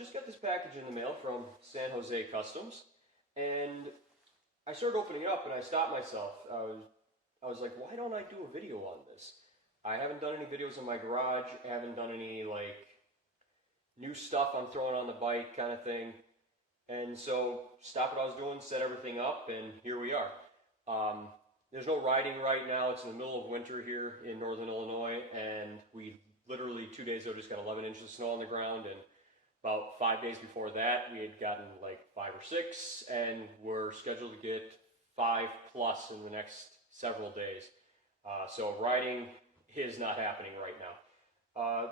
just got this package in the mail from San Jose Customs, and I started opening it up, and I stopped myself. I was like, why don't I do a video on this? I haven't done any videos in my garage. I haven't done any like new stuff I'm throwing on the bike kind of thing. And so stopped what I was doing, set everything up, and here we are. There's no riding right now. It's in the middle of winter here in northern Illinois, and we literally 2 days ago just got 11 inches of snow on the ground, and about 5 days before that we had gotten like 5 or 6, and we're scheduled to get 5+ in the next several days. So riding is not happening right now.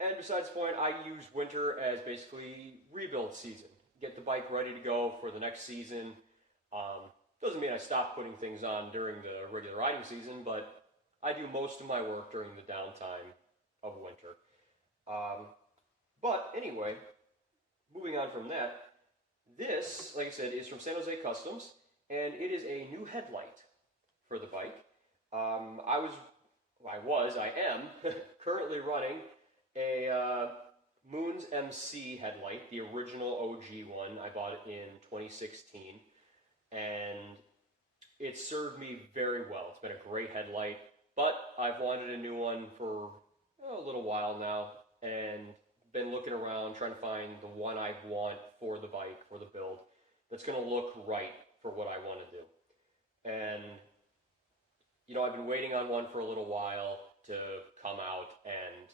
And besides the point, I use winter as basically rebuild season. Get the bike ready to go for the next season. Doesn't mean I stop putting things on during the regular riding season, but I do most of my work during the downtime of winter. But anyway, moving on from that, this, like I said, is from San Jose Customs, and it is a new headlight for the bike. I am currently running a Moons MC headlight, the original OG one. I bought it in 2016, and it served me very well. It's been a great headlight, but I've wanted a new one for a little while now, and been looking around trying to find the one I want for the bike, for the build, that's going to look right for what I want to do. And, you know, I've been waiting on one for a little while to come out, and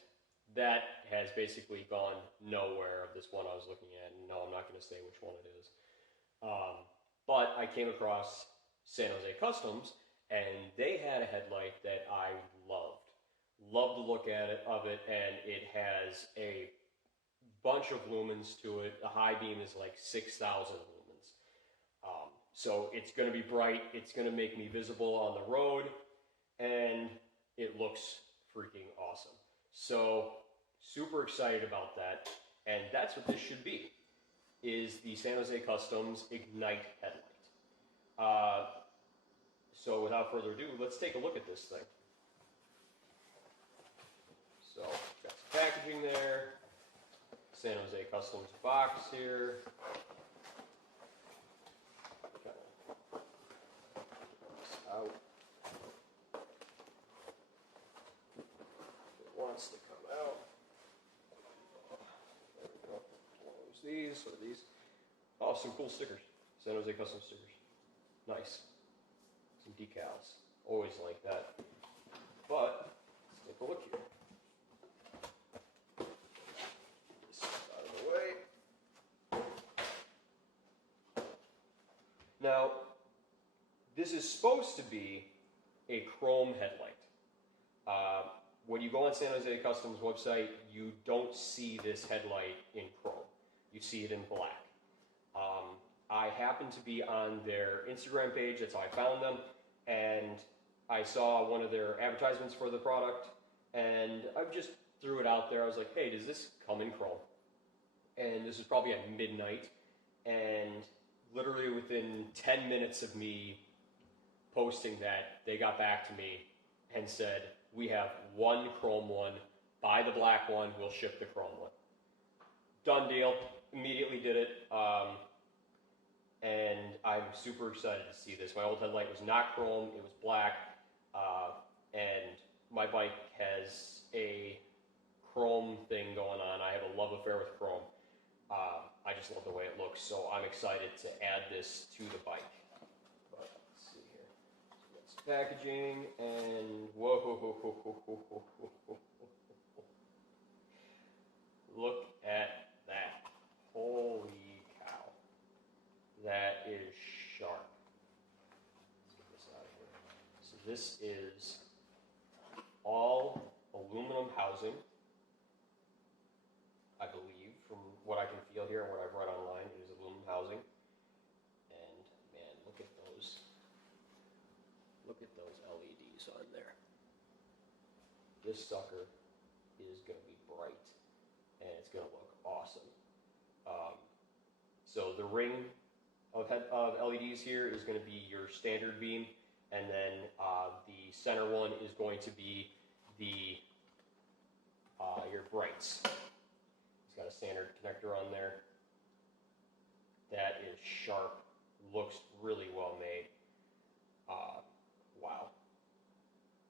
that has basically gone nowhere of this one I was looking at. And no, I'm not going to say which one it is. But I came across San Jose Customs, and they had a headlight that I loved. Loved the look of it, and it has a bunch of lumens to it. The high beam is like 6,000 lumens. So it's going to be bright. It's going to make me visible on the road, and it looks freaking awesome. So super excited about that, and that's what this should be, is the San Jose Customs Ignite headlight. So without further ado, let's take a look at this thing. So got some packaging there, San Jose Customs box here. Okay. Get this out. It wants to come out. There we go. Close these or these. Oh, some cool stickers. San Jose Customs stickers. Nice. Some decals. Always like that. But let's take a look here. This out of the way. Now, this is supposed to be a chrome headlight. When you go on San Jose Customs website, you don't see this headlight in chrome. You see it in black. I happened to be on their Instagram page, that's how I found them, and I saw one of their advertisements for the product, and I just threw it out there. I was like, hey, does this come in chrome? And this was probably at midnight, and literally within 10 minutes of me posting that, they got back to me and said, we have one chrome one, buy the black one, we'll ship the chrome one. Done deal, immediately did it, and I'm super excited to see this. My old headlight was not chrome, it was black, and my bike has a chrome thing going on. I have a love affair with chrome. I just love the way it looks, so I'm excited to add this to the bike. But let's see here. So we got some packaging, and whoa, look at that. Holy cow. That is sharp. Let's get this out of here. So this is all aluminum housing, I believe, from what I can feel here and what I've read online. It is aluminum housing. And man, look at those LEDs on there. This sucker is going to be bright, and it's going to look awesome. So the ring of LEDs here is going to be your standard beam, and then the center one is going to be the your brights. It's got a standard connector on there. That is sharp. Looks really well made. Wow.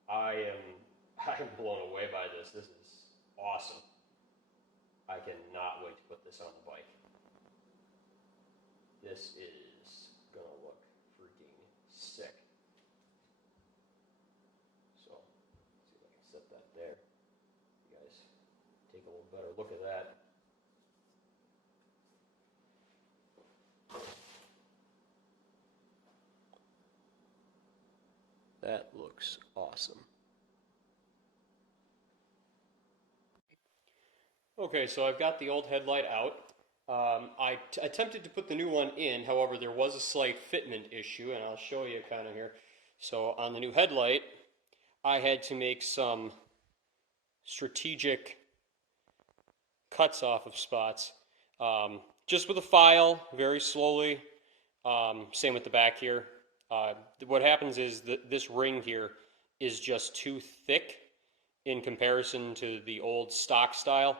I'm blown away by this. This is awesome. I cannot wait to put this on the bike. This is gonna look freaking sick. So, let's see if I can set that there. You guys take a little better look at that. That looks awesome. Okay, so I've got the old headlight out. I attempted to put the new one in, however, there was a slight fitment issue, and I'll show you kind of here. So on the new headlight, I had to make some strategic cuts off of spots, just with a file, very slowly. Same with the back here. What happens is that this ring here is just too thick in comparison to the old stock style.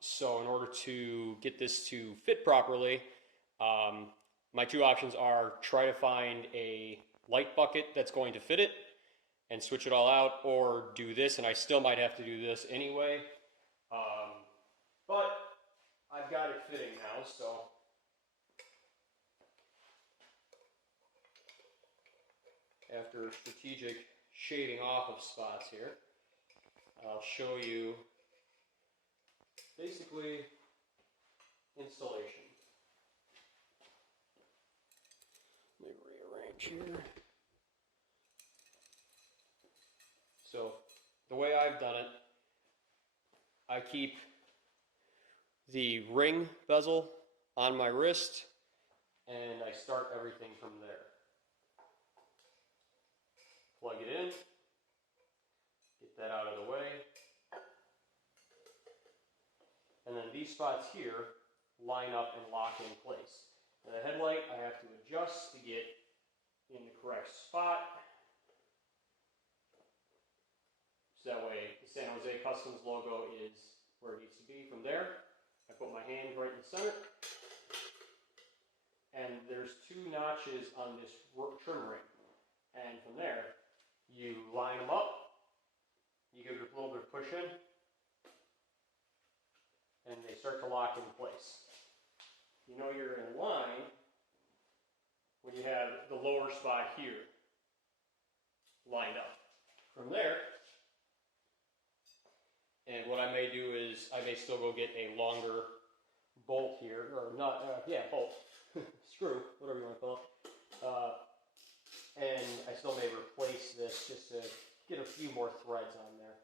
So in order to get this to fit properly, my two options are try to find a light bucket that's going to fit it and switch it all out, or do this, and I still might have to do this anyway. But I've got it fitting now, so after strategic shaving off of spots here, I'll show you basically installation. Let me rearrange here. So the way I've done it, I keep the ring bezel on my wrist and I start everything from there. Plug it in, get that out of the way. And then these spots here line up and lock in place. And the headlight I have to adjust to get in the correct spot. So that way the San Jose Customs logo is where it needs to be. From there, I put my hand right in the center. And there's two notches on this trim ring. And from there, you line them up, you give it a little bit of push in, and they start to lock in place. You know you're in line when you have the lower spot here lined up. From there, and what I may do is I may still go get a longer bolt here, or not, bolt, screw, whatever you want to call it. And I still may replace this just to get a few more threads on there.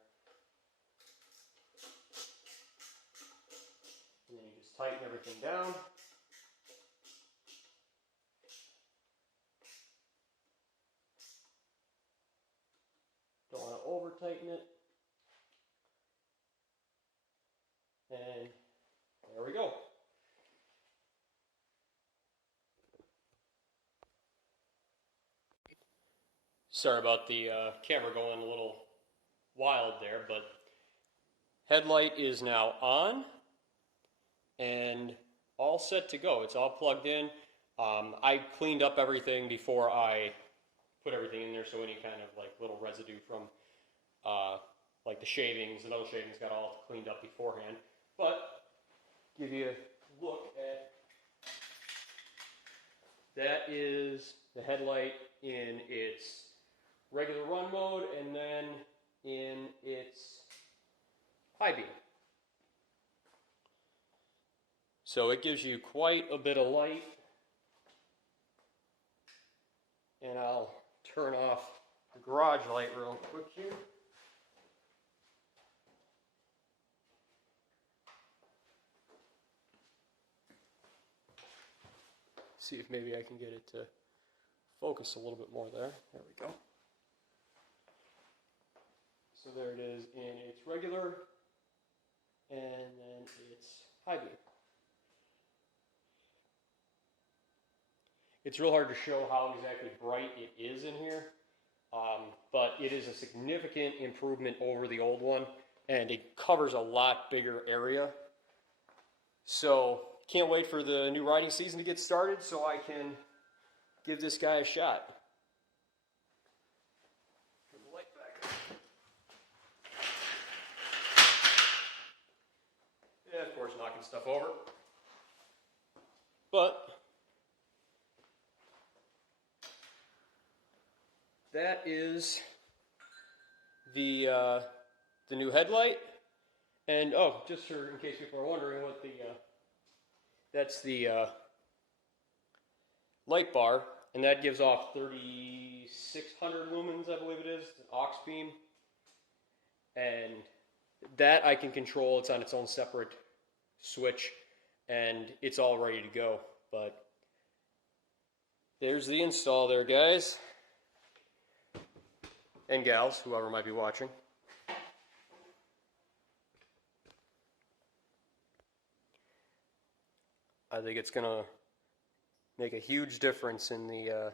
And then you just tighten everything down. Don't want to over tighten it. And there we go. Sorry about the camera going a little wild there, but headlight is now on and all set to go. It's all plugged in. I cleaned up everything before I put everything in there, so any kind of like little residue from like the shavings and other shavings got all cleaned up beforehand. But give you a look at that is the headlight in its regular run mode, and then in its high beam. So it gives you quite a bit of light. And I'll turn off the garage light real quick here. See if maybe I can get it to focus a little bit more there. There we go. So there it is in its regular, and then its high beam. It's real hard to show how exactly bright it is in here, but it is a significant improvement over the old one, and it covers a lot bigger area. So can't wait for the new riding season to get started so I can give this guy a shot. Turn the light back. Yeah, of course, knocking stuff over. But that is the new headlight. And oh, just for in case people are wondering what that's the light bar, and that gives off 3,600 lumens, I believe it is, it's an aux beam, and that I can control. It's on its own separate switch, and it's all ready to go. But there's the install there, guys and gals, whoever might be watching. I think it's going to make a huge difference in the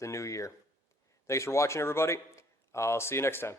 new year. Thanks for watching, everybody. I'll see you next time.